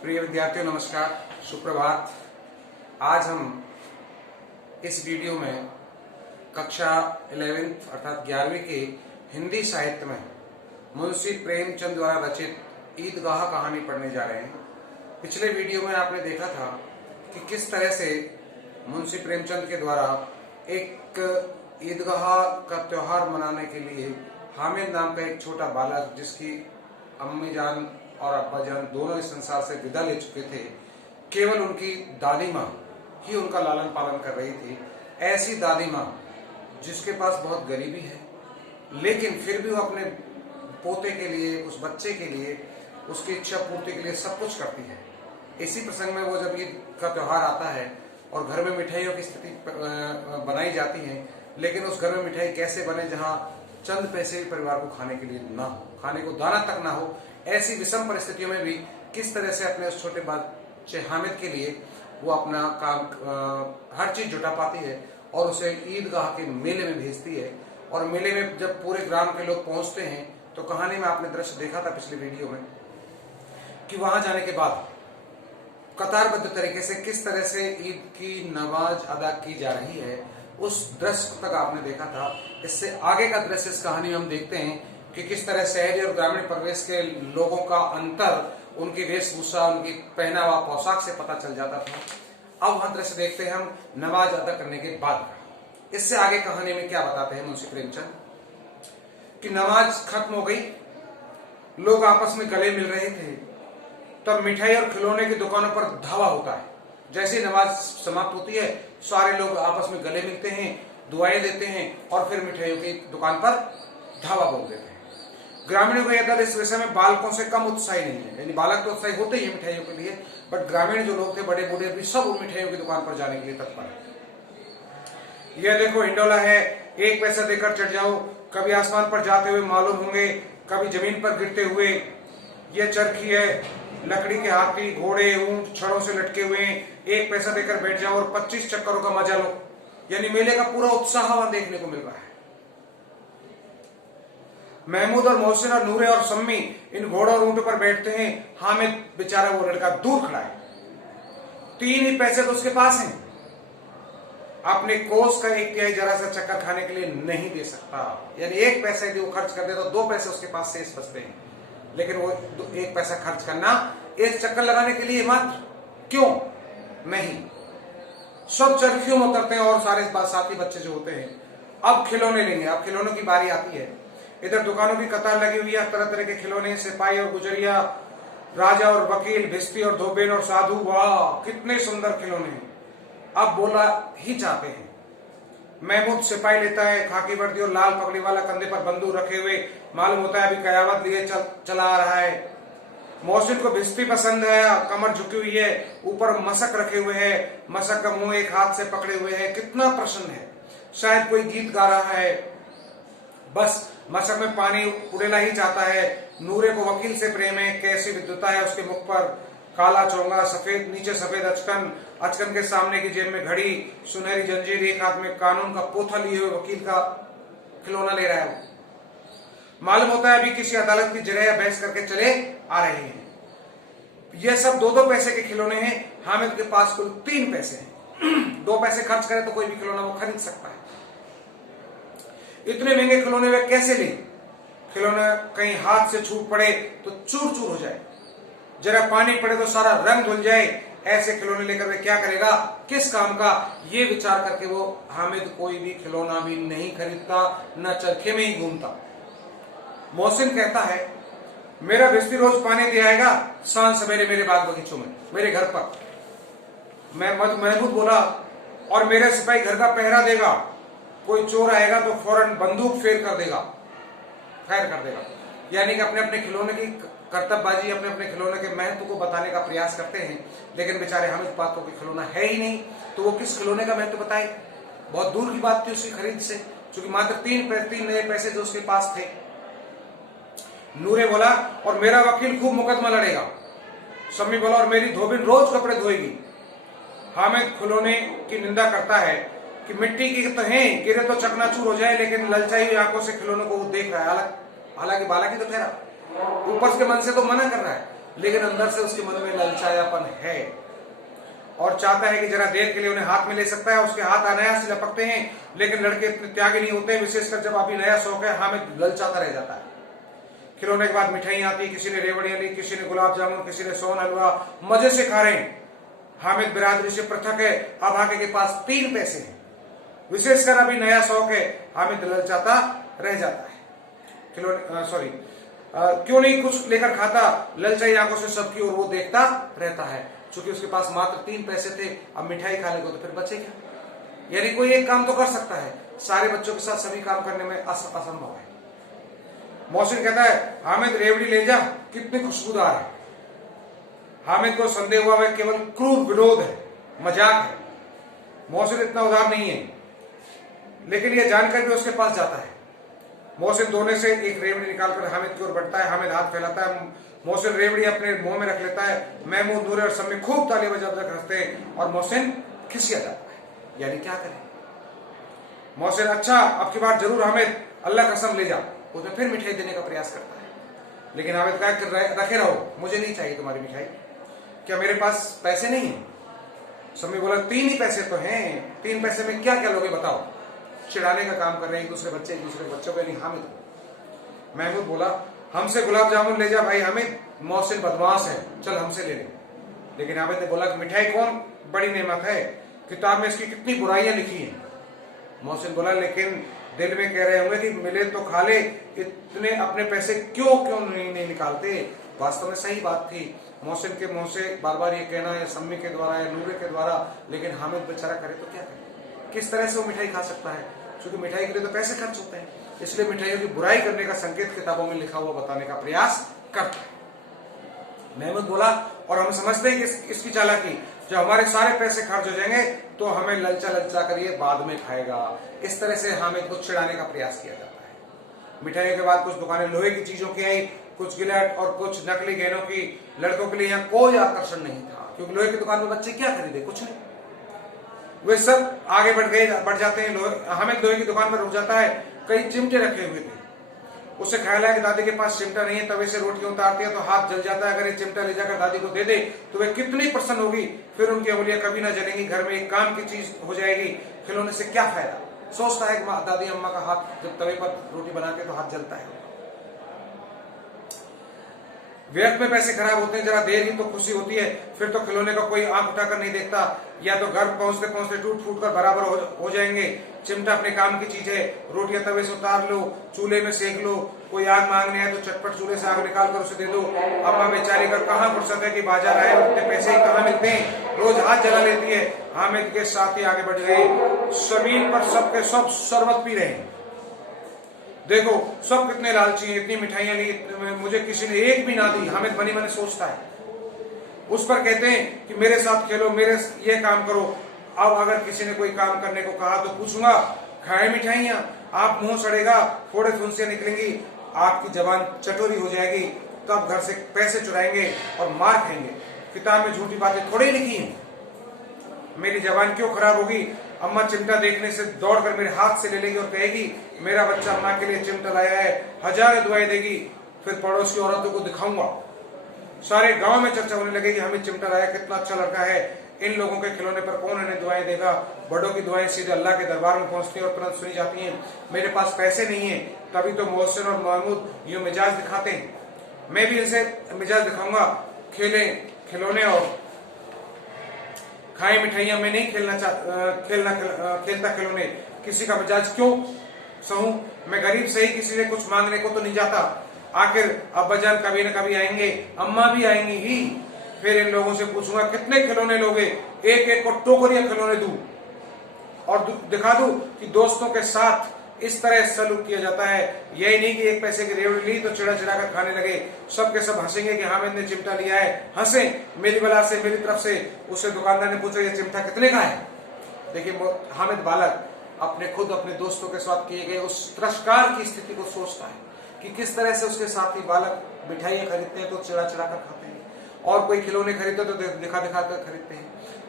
प्रिय विद्यार्थियों नमस्कार, सुप्रभात। आज हम इस वीडियो में कक्षा 11th अर्थात 11वीं के हिंदी साहित्य में मुंशी प्रेमचंद द्वारा रचित ईदगाह कहानी पढ़ने जा रहे हैं। पिछले वीडियो में आपने देखा था कि किस तरह से मुंशी प्रेमचंद के द्वारा एक ईदगाह का त्योहार मनाने के लिए हामिद नाम का एक छोटा बालक, जिसकी अम्मी जान और अब्बा जान दोनों इस संसार से विदा ले चुके थे, केवल उनकी दादी माँ ही उनका लालन पालन कर रही थी। ऐसी दादी माँ जिसके पास बहुत गरीबी है, लेकिन फिर भी वो अपने पोते के लिए, उस बच्चे के लिए, उसकी इच्छा पूर्ति के लिए सब कुछ करती है। इसी प्रसंग में वो जब ईद का त्योहार आता है और घर में मिठाइयों की स्थिति बनाई जाती है, लेकिन उस घर में मिठाई कैसे बने जहाँ चंद पैसे भी परिवार को खाने के लिए ना हो, खाने को दाना तक ना हो। ऐसी विषम परिस्थितियों में भी किस तरह से अपने उस छोटे बच्चे हामिद के लिए वो अपना काम हर चीज जुटा पाती है और उसे ईदगाह के मेले में भेजती है। और मेले में जब पूरे ग्राम के लोग पहुंचते हैं तो कहानी में आपने दृश्य देखा था पिछले वीडियो में कि वहां जाने के बाद कतारबद्ध तरीके से किस तरह से ईद की नमाज अदा की जा रही है, उस दृश्य तक आपने देखा था। इससे आगे का दृश्य इस कहानी में हम देखते हैं कि किस तरह शहरी और ग्रामीण परिवेश के लोगों का अंतर उनकी वेशभूषा, उनकी पहनावा, पोशाक से पता चल जाता था। अब वह दृश्य देखते हैं हम नमाज अदा करने के बाद। इससे आगे कहानी में क्या बताते हैं मुंशी प्रेमचंद कि नमाज खत्म हो गई, लोग आपस में गले मिल रहे थे, तब मिठाई और खिलौने की दुकानों पर धावा होता है। जैसे नमाज समाप्त होती है, सारे लोग आपस में गले मिलते हैं, दुआएं देते हैं और फिर मिठाइयों की दुकान पर धावा बोल देते हैं। ग्रामीणों को यह इस विषय में बालकों से कम उत्साही नहीं है, यानी बालक तो उत्साही होते ही है मिठाइयों के लिए, बट ग्रामीण जो लोग थे, बड़े बूढ़े भी, सब उन मिठाइयों की दुकान पर जाने के लिए तत्पर है। यह देखो हिंडोला है, 1 पैसा देकर चढ़ जाओ, कभी आसमान पर जाते हुए मालूम होंगे, कभी जमीन पर गिरते हुए। यह चरखी है, लकड़ी के हाथी, घोड़े, ऊंट छड़ों से लटके हुए, 1 पैसा देकर बैठ जाओ और 25 चक्करों का मजा लो। यानी मेले का पूरा उत्साह वहां देखने को मिल रहा है। महमूद और मोहसिन और नूरे और सम्मी इन घोड़ों और ऊंट पर बैठते हैं। हामिद बेचारा वो लड़का दूर खड़ा है, 3 ही पैसे तो उसके पास हैं, अपने कोस का 1/3 जरा सा चक्कर खाने के लिए नहीं दे सकता। यानी 1 पैसा यदि वो खर्च कर दे तो 2 पैसे उसके पास शेष बचते हैं, लेकिन वो 1 पैसा खर्च करना एक चक्कर लगाने के लिए मात्र क्यों नहीं। सब चरखियों में उतरते हैं और सारे साथी बच्चे जो होते हैं अब खिलौने लेंगे। अब खिलौनों की बारी आती है। इधर दुकानों की कतार लगी हुई है, तरह तरह के खिलौने, सिपाही और गुजरिया, राजा और वकील, भिस्ती और धोबेन और साधु। वाह कितने सुंदर खिलौने हैं। अब बोला ही चाहते हैं। महमूद सिपाही लेता है, खाकी वर्दी और लाल पगड़ी वाला, कंधे पर बंदूक रखे हुए, मालूम होता है अभी कयामत लिए चला आ रहा है। मोहसिन को भिस्ती पसंद है, कमर झुकी हुई है, ऊपर मशक रखे हुए है, मशक का मुंह एक हाथ से पकड़े हुए है, कितना प्रसन्न है, शायद कोई गीत गा रहा है, बस मशक में पानी उड़ेला ही चाहता है। नूरे को वकील से प्रेम है, कैसी विद्युता है उसके मुख पर, काला चोंगा, सफेद नीचे सफेद अचकन, अचकन के सामने की जेब में घड़ी, सुनहरी जंजीर, एक हाथ में कानून का पोथा लिए हुए वकील का खिलौना ले रहा है। वो मालूम होता है अभी किसी अदालत की जगह बहस करके चले आ रहे हैं। यह सब 2-2 पैसे के खिलौने हैं। हामिद के पास कुल 3 पैसे हैं। 2 पैसे खर्च करे तो कोई भी खिलौना वो खरीद सकता है। इतने महंगे खिलौने वे कैसे ले? खिलौना कहीं हाथ से छूट पड़े तो चूर चूर हो जाए, जरा पानी पड़े तो सारा रंग धुल जाए। ऐसे खिलौने लेकर वे क्या करेगा, किस काम का, ये विचार करके वो हामिद कोई भी खिलौना भी नहीं खरीदता, न चरखे में ही घूमता। मोहसिन कहता है मेरा भिस्ती रोज पानी दे आएगा सांझ सवेरे मेरे बाग बगीचों में, मेरे घर पर। महमूद बोला और मेरे सिपाही घर का पहरा देगा, कोई चोर आएगा तो फौरन बंदूक फायर कर देगा। यानी कि अपने अपने खिलौने की कर्तव्यबाजी, अपने अपने खिलौने के महत्व को बताने का प्रयास करते हैं, लेकिन बेचारे हामिद पास तो कोई खिलौना है ही नहीं, तो वो किस खिलौने का महत्व बताए। बहुत दूर की बात थी उसकी खरीद से, क्योंकि मात्र 3 नए पैसे जो उसके पास थे। नूरे बोला और मेरा वकील खूब मुकदमा लड़ेगा। सम्मी बोला और मेरी धोबिन रोज कपड़े धोएगी। हामिद खिलौने की निंदा करता है कि मिट्टी की तो है, गिरे तो चकनाचूर हो जाए, लेकिन ललचाई हुई आंखों से खिलौनों को वो देख रहा है। हालांकि बालक ही तो ठहरा, ऊपर के मन से तो मना कर रहा है, लेकिन अंदर से उसके मन में ललचायापन है और चाहता है कि जरा देर के लिए उन्हें हाथ में ले सकता है, उसके हाथ अनायास लपकते हैं। लेकिन लड़के इतने त्यागी नहीं होते, विशेषकर जब अभी नया शौक है, हामिद ललचाता रह जाता है। खिलौने के बाद मिठाई आती, किसी ने रेवड़ियां ली, किसी ने गुलाब जामुन, किसी ने सोन हलवा, मजे से खा रहे हैं। हामिद बिरादरी से पृथक है, अब आगे के पास 3 पैसे हैं, विशेषकर अभी नया शौक है, हामिद ललचाता रह जाता है। खिलौने क्यों नहीं कुछ लेकर खाता, ललचाई आंखों से सबकी ओर वो देखता रहता है। चूंकि उसके पास मात्र 3 पैसे थे, अब मिठाई खा लेगा तो फिर बचे क्या? यानी कोई एक काम तो कर सकता है, सारे बच्चों के साथ सभी काम करने में असंभव है। मोहसिन कहता है, हामिद रेवड़ी ले जा, कितनी खुशबूदार है। हामिद को संदेह हुआ वह केवल क्रूर विनोद है, मजाक है। मोहसिन इतना उदार नहीं है, लेकिन यह जानकर भी उसके पास जाता है। मोहसिन दोने से एक रेवड़ी निकालकर हामिद की ओर बढ़ता है। हामिद हाथ फैलाता है, मोहसिन रेवड़ी अपने मुंह में रख लेता है। महमूद, नूरे और सब में खूब ताली बजा हंसते हैं और मोहसिन खिसिया जाता है। यानी क्या करें? मोहसिन, अच्छा अब की बार जरूर हामिद, अल्लाह कसम ले जा। उसमें फिर मिठाई देने का प्रयास करता है, लेकिन हामिद कहा रखे रहो, मुझे नहीं चाहिए तुम्हारी मिठाई। क्या मेरे पास पैसे नहीं है? सम्मी बोला, 3 ही पैसे तो हैं, 3 पैसे में क्या क्या लोगे बताओ। चिढ़ाने का काम कर रहे हैं दूसरे बच्चों को, नहीं हामिद को। महमूद बोला, हमसे गुलाब जामुन ले जा भाई हामिद, मोहसिन बदमाश है, चल हमसे ले ले। लेकिन हामिद ने बोला कि मिठाई कौन बड़ी नेमत है, किताब में इसकी कितनी बुराइयां लिखी हैं। मोहसिन बोला, लेकिन दिल में कह रहे होंगे कि मिले तो खा ले, इतने अपने पैसे क्यों नहीं निकालते। वास्तव में सही बात थी। मोहसिन के मुंह से बार बार ये कहना, या सम्मी के द्वारा या नूरे के द्वारा, लेकिन हामिद बेचारा करे तो क्या करे, किस तरह से वो मिठाई खा सकता है? क्योंकि मिठाई के लिए तो पैसे खर्च होते हैं, इसलिए मिठाइयों की बुराई करने का संकेत किताबों में लिखा हुआ बताने का प्रयास करता है। महमूद बोला, और हम समझते हैं कि इसकी चालाकी, जब हमारे सारे पैसे खर्च हो जाएंगे तो हमें ललचा कर ये बाद में खाएगा। इस तरह से हामिद को चिढ़ाने का प्रयास किया जाता है। मिठाइयों के बाद कुछ दुकानें लोहे की चीजों की आई, कुछ गिलहट और कुछ नकली गहनों की। लड़कों के लिए यहाँ कोई आकर्षण नहीं था, क्योंकि लोहे की दुकान में बच्चे क्या खरीदे, कुछ नहीं। वे सब आगे बढ़ जाते हैं। हामिद लोहे की दुकान पर रुक जाता है। कई चिमटे रखे हुए थे। उसे ख्याल है कि दादी के पास चिमटा नहीं है, तवे से रोटियां उतारती है तो हाथ जल जाता है। अगर ये चिमटा ले जाकर दादी को दे दे तो वह कितनी प्रसन्न होगी, फिर उनकी उंगलियां कभी ना जलेंगी, घर में एक काम की चीज हो जाएगी। खिलौने से क्या फायदा? सोचता है कि दादी अम्मा का हाथ जब तवे पर रोटी बनाते तो हाथ जलता है। व्यर्थ में पैसे खराब होते हैं, जरा देर ही तो खुशी होती है, फिर तो खिलौने का कोई आंख उठाकर नहीं देखता, या तो घर पहुंचते पहुंचते टूट फूट कर बराबर हो जाएंगे। चिमटा अपने काम की चीज है, रोटियां तवे से उतार लो, चूल्हे में सेक लो, कोई आग मांगने आए तो चटपट चूल्हे से आग निकाल कर उसे दे दो। अम्मा बेचारी का कहाँ फुर्सत है कि बाजार आए, उतने पैसे ही कहाँ मिलते हैं, रोज हाथ जला लेती है। हामिद के साथ ही आगे बढ़ गए, जमीन पर सबके सब शरबत पी रहे हैं। देखो सब कितने लालची हैं, इतनी मिठाइयां ली, मुझे किसी ने एक भी ना दी। हामिद मनी मनी सोचता है। उस पर कहते हैं कि मेरे साथ खेलो, मेरे ये काम करो। अब अगर किसी ने कोई काम करने को कहा तो पूछूंगा, खाए मिठाइयां, आप मुंह सड़ेगा, फोड़े फुंसियां निकलेंगी, आपकी जबान चटोरी हो जाएगी, तब घर से पैसे चुराएंगे और मार खाएंगे। किताब में झूठी बातें थोड़ी लिखी हैं, मेरी जबान क्यों खराब होगी? अम्मा चिमटा देखने से दौड़कर मेरे हाथ से ले लेगी और कहेगी, मेरा बच्चा अम्मा के लिए चिमटा लाया है, हजारों दुआएं देगी, फिर पड़ोस की औरतों को दिखाऊंगा, सारे गांव में चर्चा होने लगेगी, हमें चिमटा लाया, कितना अच्छा लड़का है। इन लोगों के खिलौने पर कौन इन्हें दुआएं देगा? बड़ों की दुआएं सीधे अल्लाह के दरबार में पहुंचती हैं और तुरंत सुनी जाती हैं। मेरे पास पैसे नहीं है, तभी तो मोहसिन और महमूद यूं मिजाज दिखाते हैं। मैं भी इनसे मिजाज दिखाऊंगा, खेलें खिलौने और खाए मिठाइयां। मैं नहीं खेलता खिलौने, किसी का मिजाज क्यों सहूं? मैं गरीब सही, किसी से कुछ मांगने को तो नहीं जाता। आखिर अब्बाजान कभी न कभी आएंगे, अम्मा भी आएंगी ही, फिर इन लोगों से पूछूंगा कितने खिलौने लोगे, एक एक को टोकरियां खिलौने दूं और दिखा दूं कि दोस्तों के साथ इस तरह सलूक किया जाता है। यही नहीं कि एक पैसे की रेवड़ी ली तो चिड़ा कर खाने लगे, सबके सब हंसेंगे कि हामिद ने चिमटा लिया है, हंसे मेरी बला से, मेरी तरफ से। उससे दुकानदार ने पूछा, ये चिमटा कितने का है? देखिए हामिद बालक अपने दोस्तों के साथ किए गए उस तिरस्कार की स्थिति को सोचता है कि किस तरह से उसके साथी बालक मिठाइयां खरीदते हैं तो चिड़ा कर खाते हैं, और कोई खिलौने खरीदते तो दिखा कर खरीदते हैं।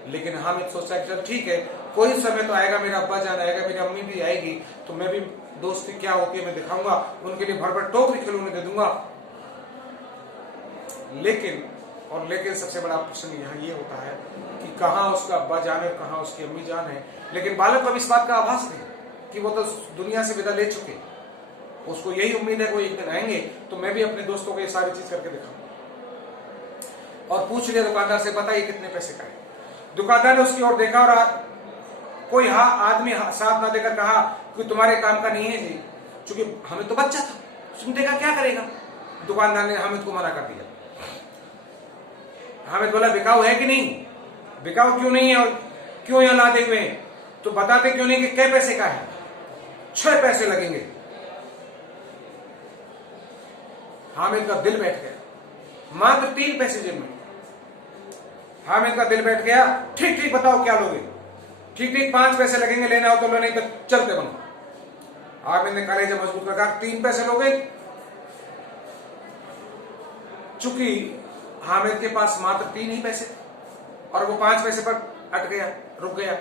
लेकिन हामिद सोचता है चल ठीक है, कोई समय तो आएगा, मेरा अब्बा जान आएगा, मेरी अम्मी भी आएगी, तो मैं भी दोस्ती क्या होती है मैं दिखाऊंगा, उनके लिए भर टोकरी खिलौने दे दूंगा। लेकिन और लेकिन सबसे बड़ा प्रश्न यहाँ ये होता है कि कहाँ उसका अब्बा जान है, कहाँ उसकी अम्मी जान है। लेकिन बालक को इस बात का आभास नहीं कि वो तो दुनिया से विदा ले चुके। उसको यही उम्मीद है कि वो एक दिन आएंगे तो मैं भी अपने दोस्तों को ये सारी चीज करके दिखाऊंगा। और पूछ लिया दुकानदार से, बताइए कितने पैसे का है। दुकानदार ने उसकी ओर देखा और कोई आदमी साथ ना देकर कहा कि तुम्हारे काम का नहीं है जी, क्योंकि हमें तो बच्चा था, चिमटे का क्या करेगा। दुकानदार ने हामिद को मना कर दिया। हामिद बोला बिकाऊ है कि नहीं, बिकाऊ क्यों नहीं है और क्यों यहाँ लादे हुए हैं, तो बताते क्यों नहीं कि क्या पैसे का है। 6 पैसे लगेंगे। हामिद का दिल बैठ गया, मात्र 3 पैसे जेब में। हामिद का दिल बैठ गया, ठीक ठीक बताओ क्या लोगे। ठीक ठीक 5 पैसे लगेंगे, लेना हो तो लो, नहीं तो चलते बनो। हामिद ने कलेजा मजबूत कर कहा 3 पैसे लोगे। चूंकि हामिद के पास मात्र 3 ही पैसे और वो 5 पैसे पर अट गया, रुक गया।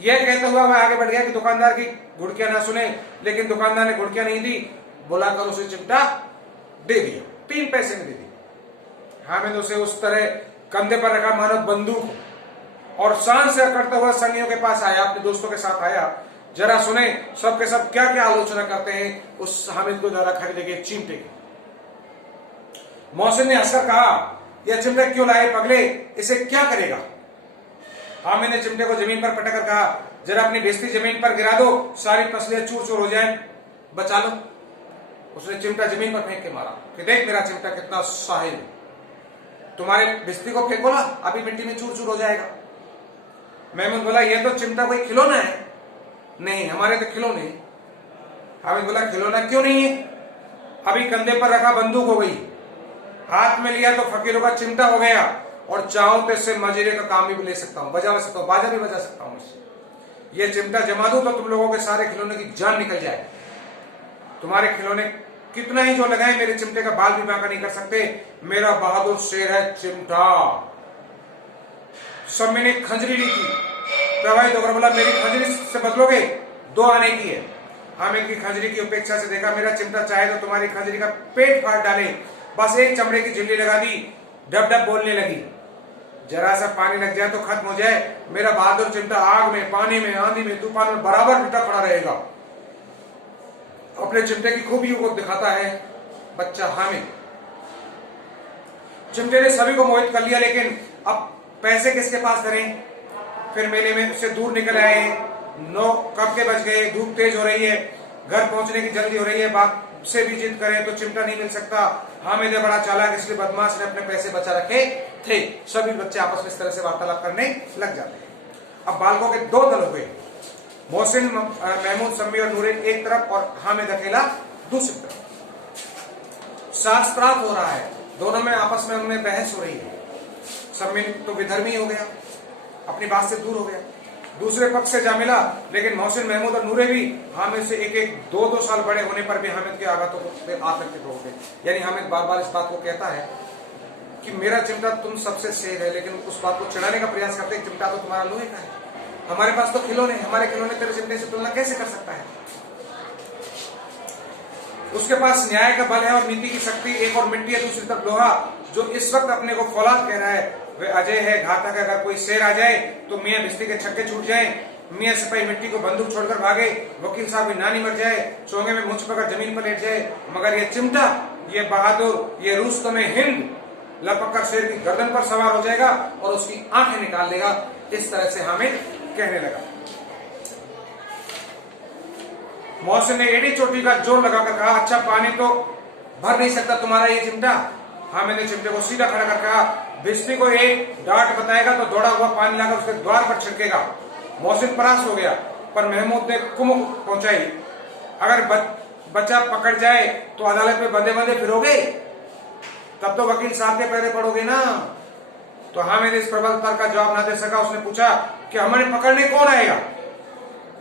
यह कहता हुआ वह आगे बढ़ गया कि दुकानदार की घुड़कियां ना सुने, लेकिन दुकानदार ने घुड़कियां नहीं दी, बुलाकर उसे चिमटा दे दिया। 3 पैसे में दे दी। हामिद उसे उस तरह कंधे पर रखा मानो बंदूक और शान से करता हुआ संगियों के पास आया, अपने दोस्तों के साथ आया। जरा सुने सब के सब क्या क्या आलोचना करते हैं उस हामिद को जरा खरीदे गए चिमटे की। मोहसिन ने हंसकर कहा, यह चिमटे क्यों लाए पगले, इसे क्या करेगा। हामिद ने चिमटे को जमीन पर पटक कर कहा, जरा अपनी बेइज्जती जमीन पर गिरा दो, सारी तस्वीरें चूर चूर हो जाए, बचा लो। उसने चिमटा जमीन पर फेंक के मारा कि देख मेरा चिमटा कितना साहिल, तुम्हारे बेइज्जती को फेंको ना, अभी मिट्टी में चूर चूर हो जाएगा। महमूद बोला, यह तो चिमटा कोई खिलौना है। नहीं, हमारे तो खिलौने। हामिद बोला, खिलौना क्यों नहीं है, अभी कंधे पर रखा बंदूक हो गई, हाथ में लिया तो फकीरों का चिमटा हो गया, और चाहूं तो इससे मजीरे का काम भी ले सकता हूं, बजा सकता हूं, बाजा भी बजा सकता हूं इससे। यह चिमटा जमा दूं तो तुम लोगों के सारे खिलौने की जान निकल जाए। तुम्हारे खिलौने कितना ही जो लगाए, मेरे चिमटे का बाल भी बांका नहीं कर सकते। मेरा बहादुर शेर है चिमटा। सब मैंने खंजरी ली थी, प्रभावित होकर बोला, मेरी खंजरी से बदलोगे, 2 आने की है। हामिद की खंजरी की उपेक्षा से देखा, मेरा चिमटा चाहे तो तुम्हारी खंजरी का पेट फाड़ डाले, बस एक चमड़े की झिल्ली लगा दी, डब डब बोलने लगी। जरा सा पानी लग जाए तो खत्म हो जाए। मेरा बहादुर चिमटा आग में, पानी में, आंधी में, तूफान में बराबर बिटा खड़ा रहेगा। अपने चिमटे की खूबियों को दिखाता है बच्चा हामिद। चिमटे ने सभी को मोहित कर लिया, लेकिन अब पैसे किसके पास धरें। फिर मेले में उससे दूर निकल आए। 9 कब के बज गए, धूप तेज हो रही है, घर पहुंचने की जल्दी हो रही है। बाप से भी जिद करें तो चिमटा नहीं मिल सकता। हामिद है बड़ा चालाक, इसलिए बदमाश ने अपने पैसे बचा रखे थे। सभी बच्चे आपस में इस तरह से वार्तालाप करने लग जाते हैं। अब बालकों के 2 दल हुए, मोहसिन, महमूद, सम्मी और नूरे एक तरफ और हामिद अकेला दूसरी तरफ। सांस प्राप्त हो रहा है, दोनों में आपस में उनमें बहस हो रही है। सम्मी तो विधर्मी हो गया, अपनी बात से दूर हो गया, दूसरे पक्ष से जा मिला। लेकिन मोहसिन, महमूद और नूरे भी हामिद से एक एक 2-2 साल बड़े होने पर भी हामिद के आघातों पे आतंकित हो गए। यानी हामिद बार बार इस बात को कहता है कि मेरा चिमटा तुम सबसे शेर है, लेकिन उस बात को चिढ़ाने का प्रयास करते हैं, चिमटा तो तुम्हारा लोहे का है, हमारे पास तो खिलौने, हमारे खिलौने तेरे चिमटे से तुलना कैसे कर सकता है। उसके पास न्याय का बल है और नीति की शक्ति, एक और मिट्टी है, दूसरी तरफ लोहा। जो इस वक्त अपने को फौलाद कह रहा है वे अजय है, घातक है। अगर कोई शेर आ जाए तो मियाँ भिस्ती के छक्के छूट जाए, मियाँ सिपाही मिट्टी को बंदूक छोड़कर भागे, वकील साहब की नानी मर जाए, चोंगे में मुझ पकड़ जमीन पर लेट जाए, मगर ये चिमटा, ये बहादुर, ये रुस्तम हिंद लपक कर शेर की गर्दन पर सवार हो जाएगा और उसकी आंखें निकाल लेगा। इस तरह से हामिद कहने लगा। मोहसिन ने एड़ी चोटी का जोर लगाकर कहा, अच्छा पानी तो भर नहीं सकता तुम्हारा ये चिमटा। हामिद ने चिमटे को सीधा खड़ा कर कहा, भिस्ती को एक डांट बताएगा तो दौड़ा हुआ पानी लाकर उसके द्वार पर छिड़केगा। मोहसिन परास्त हो गया, पर महमूद ने कुमुक पहुंचाई, अगर बच्चा पकड़ जाए तो अदालत में बंदे बंदे फिरोगे, तब तो वकील साहब के पैरे पड़ोगे ना। तो हामिद इस प्रबल तर्क का जवाब न दे सका। उसने पूछा कि हमें पकड़ने कौन आएगा।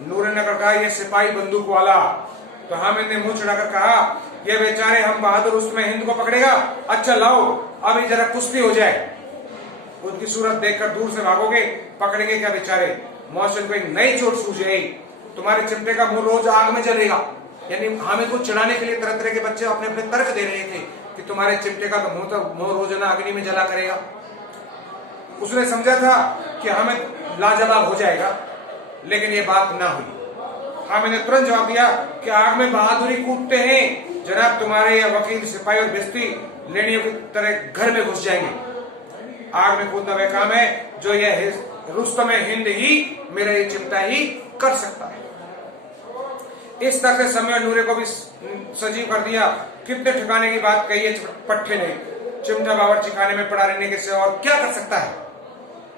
नूरे ने कहा, ये सिपाही बंदूक वाला। तो हामिद ने मुंह चढ़ाकर कहा, ये बेचारे हम बहादुर उसमें हिंद को पकड़ेगा। अच्छा लाओ अभी जरा कुश्ती हो जाए, उनकी सूरत देखकर दूर से भागोगे, पकड़ेंगे क्या बेचारे। मोहसिन को एक नई चोट सूझ गई, तुम्हारे चिमटे का मुंह रोज आग में जलेगा, यानी हामिद को चिढ़ाने के लिए तरह तरह के बच्चे अपने अपने तर्क दे रहे थे कि तुम्हारे चिमटे का तो मुंह रोजाना अग्नि में जला करेगा। उसने समझा था कि हामिद लाजवाब हो जाएगा, लेकिन ये बात ना हुई। हामिद ने तुरंत जवाब दिया कि आग में बहादुरी कूदते हैं जनाब, तुम्हारे या वकील सिपाही और बेइज्जती लेनियों की तरह घर में घुस जाएंगे। आग में कूदना वह काम है जो यह रुस्तम हिंद ही, मेरा ये चिमटा ही कर सकता है। इस तरह से समय नूरे को भी सजीव कर दिया। कितने ठिकाने की बात कही है पट्टे ने, चिमटा बावर्ची खाने में पड़ा रहने के सिवा और क्या कर सकता है।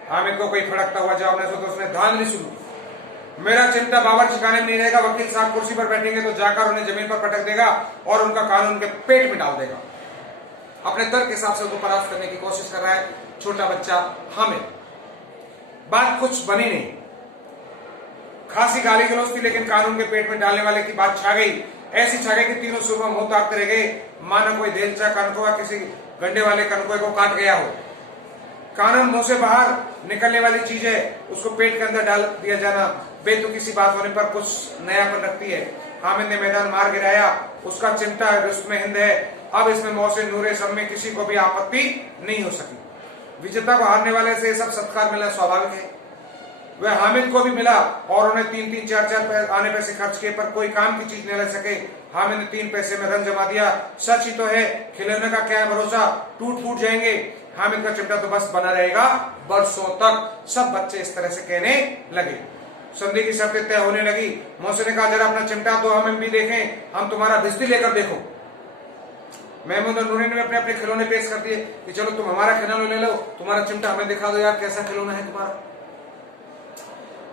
हामिद को कोई फड़कता हुआ जवाब नहीं, तो उसने धांधली शुरू की। मेरा चिमटा बावर्ची खाने में नहीं रहेगा, वकील साहब कुर्सी पर बैठेंगे तो जाकर उन्हें जमीन पर पटक देगा और उनका कानून के पेट में डाल देगा। अपने तर्क के हिसाब से उसको परास्त करने की कोशिश कर रहा है छोटा बच्चा हामिद। बात कुछ बनी नहीं, खासी गाली गलौज थी, लेकिन कानून के पेट में डालने वाले की बात छा गई। ऐसी छा गई कि तीनों सुबह मुंह ताकते रह गए, मानो कोई देलचा कनकुआ किसी गंडे वाले कनकुए को काट गया हो। कानून मुंह से बाहर निकलने वाली चीज है, उसको पेट के अंदर डाल दिया जाना बेतुकी सी बात होने पर कुछ नयापन रखती है। हामिद ने मैदान मार गिराया, उसका चिमटा रुस्तम हिंद है। अब इसमें मोहसिन नूरे सब में किसी को भी आपत्ति नहीं हो सकी। विजेता को हारने वाले से सब सत्कार मिलना स्वाभाविक है। वह हामिद को भी मिला और उन्हें 3-3, 4-4 आने पैसे खर्च किए, पर कोई काम की चीज नहीं ले सके। हामिद ने 3 पैसे में रन जमा दिया। सच ही तो है, खिलौने का क्या भरोसा, टूट फूट जाएंगे। हामिद का चिमटा तो बस बना रहेगा बरसों तक। सब बच्चे इस तरह से कहने लगे। संधि की शर्तें तय होने लगी। मोहसिन ने कहा, जरा अपना चिमटा तो हमें भी देखें, हम तुम्हारा बिजली लेकर देखो। महमूद और नूरी ने अपने अपने खिलौने पेश कर दिए कि चलो तुम हमारा खिलौना ले लो, तुम्हारा चिमटा हमें दिखा दो यार, कैसा खिलौना है तुम्हारा।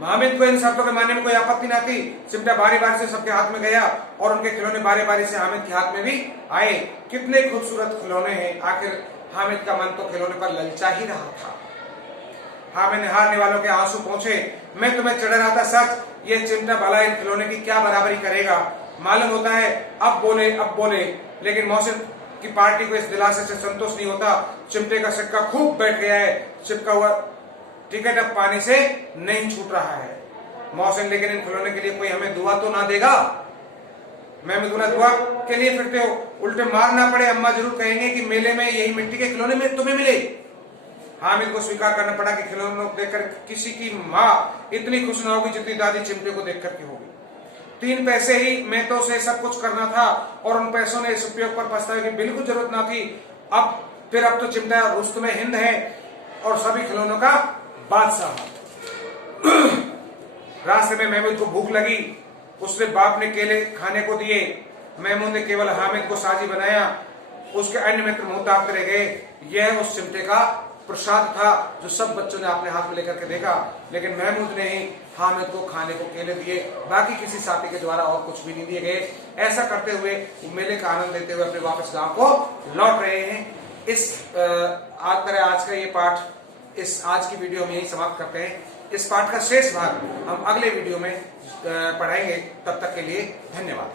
हामिद को इन शर्तों के मानने में कोई आपत्ति न थी। चिमटा बारी बारी से सबके हाथ में गया और उनके खिलौने बारी बारी से हामिद के हाथ में भी आए। कितने खूबसूरत खिलौने हैं। आखिर हामिद का मन तो खिलौने पर ललचा ही रहा था। हामिद ने हारने वालों के आंसू पहुंचे। मैं तुम्हें चढ़ रहा था सच, ये चिमटा भला इन खिलौने की क्या बराबरी करेगा। मालूम होता है अब बोले, लेकिन मोहसिन की पार्टी को इस दिलासे से संतोष नहीं होता। चिमटे का सिक्का खूब बैठ गया है, चिपका हुआ टिकट अब पानी से नहीं छूट रहा है। मोहसिन, लेकिन इन खिलौने के लिए कोई हमें दुआ तो ना देगा। मैं दुआ के लिए फिरते हो, उल्टे मार ना पड़े, अम्मा जरूर कहेंगे कि मेले में यही मिट्टी के खिलौने में तुम्हें मिले। हामिद को स्वीकार करना पड़ा कि खिलौनों को देखकर किसी की माँ इतनी खुश ना होगी जितनी दादी चिमटे को देखकर की होगी। 3 पैसे ही में तो से सब कुछ करना था और उन पैसों ने इस उपयोग पर पछतावे की बिल्कुल जरूरत ना थी। अब तो चिमटा रुस्तम हिंद है और सभी खिलौनों का बादशाह। रास्ते में महमूद को भूख लगी, उसने बाप ने केले खाने को दिए। महमूद ने केवल हामिद को साजी बनाया, उसके अन्य मित्र मुंह ताकते रह गए। यह उस चिमटे का प्रसाद था जो सब बच्चों ने अपने हाथ में लेकर के देखा, लेकिन महमूद ने ही हामिद को खाने को केले दिए, बाकी किसी साथी के द्वारा और कुछ भी नहीं दिए गए। ऐसा करते हुए मेले का आनंद लेते हुए अपने वापस गांव को लौट रहे हैं। आज का ये पाठ इस आज की वीडियो में यही समाप्त करते हैं। इस पाठ का शेष भाग हम अगले वीडियो में पढ़ाएंगे। तब तक के लिए धन्यवाद।